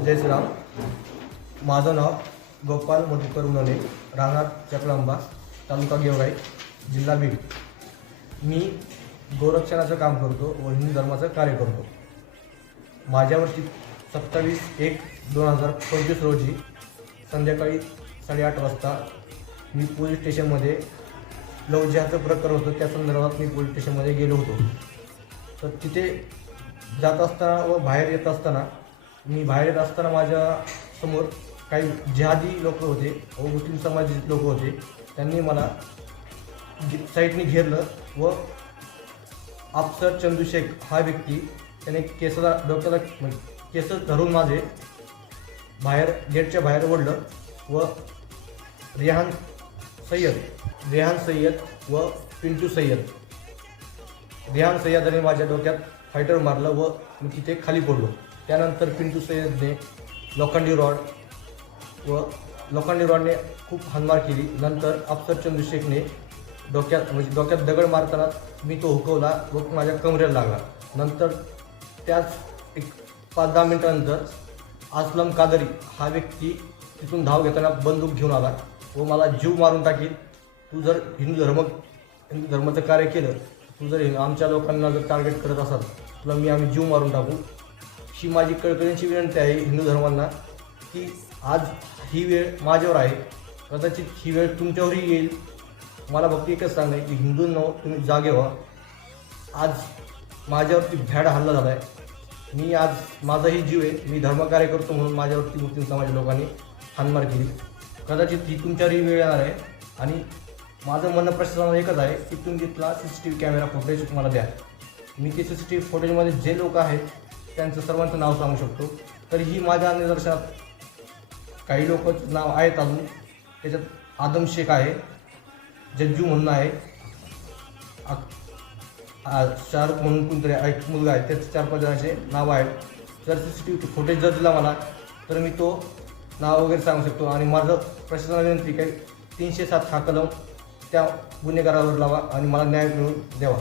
जय श्रीराम। माझं नाव गोपाल मधुकर उनले, राहणार चकलांबा, तालुका गेवराई, जिल्हा बीड। मी गोरक्षणाचं काम करतो व हिंदू धर्माचं कार्य करतो। माझ्यावरती 27/1/2025 रोजी संध्याकाळी 8:30 वाजता मी पोलीस स्टेशनमध्ये लव जिहादचं प्रकरण होतं, त्या संदर्भात मी पोलीस स्टेशनमध्ये गेलो होतो। तर तिथे जात असताना व बाहेर येत असताना माझ्या समोर काही जिहादी लोक होते व मुस्लिम समाजाचे लोक होते। त्यांनी मला साईडने घेरलं व अफसर चंदू शेख हा व्यक्ती त्याने डोक्याला केस धरून माझे गेटच्या बाहेर ओढलं व रेहान सय्यद व पिंटू सय्यद याने माझ्या डोक्यात फायटर मारलं व मी तिथे खाली पडलो। त्यानंतर पिंटू सय्यदने लोखंडी रॉडने खूप हाणमार केली। नंतर अफसर चंदू शेखने डोक्यात दगड मारताना मी तो हुकवला व माझ्या कमरेला लागला। नंतर त्याच 5-10 मिनिटांनंतर असलम कादरी हा व्यक्ती तिथून धाव घेताना बंदूक घेऊन आला व मला जीव मारून टाकील, तू जर हिंदू धर्माचं कार्य केलं, तू जर आमच्या लोकांना जर टार्गेट करत असाल, तुला आम्ही जीव मारून टाकू। ही माझी कळकळीची विनंती आहे हिंदू धर्मांना की आज ही वेळ माझ्यावर आहे, कदाचित ही वेळ तुमच्यावरही येईल। मला फक्त एकच सांगाय की हिंदूंनो, तुम्ही जागे व्हा। आज माझ्यावरती भ्याड हल्ला झाला आहे। मी आज माझाही जीव आहे, मी धर्मकार्य करतो म्हणून माझ्यावरती मुस्लिम समाज लोकांनी हाणमार केली। कदाचित ही तुमच्यावरही वेळ येणार आहे आणि माझं म्हणणं प्रशासनाला एकच आहे की तुम्ही तिथला CCTV कॅमेरा फुटेज मला द्या। मी ते CCTV फुटेजमध्ये जे लोक आहेत त्यांचं सर्वांचं नाव सांगू शकतो। तर ही माझ्या निदर्शनात काही लोकांचं नाव आहेत अजून, त्याच्यात आदम शेख आहे, जज्जू म्हणून आहे, शाहरुख म्हणून कोणतरी एक मुलगा आहे, त्याचे 4-5 जणांचे नाव आहेत। जर CCTV फुटेज जर दिला मला तर मी तो नाव वगैरे सांगू शकतो। आणि माझं प्रशासनाला विनंती काही 307 हा कलम त्या गुन्हेगारावर लावा आणि मला न्याय मिळवून द्यावा।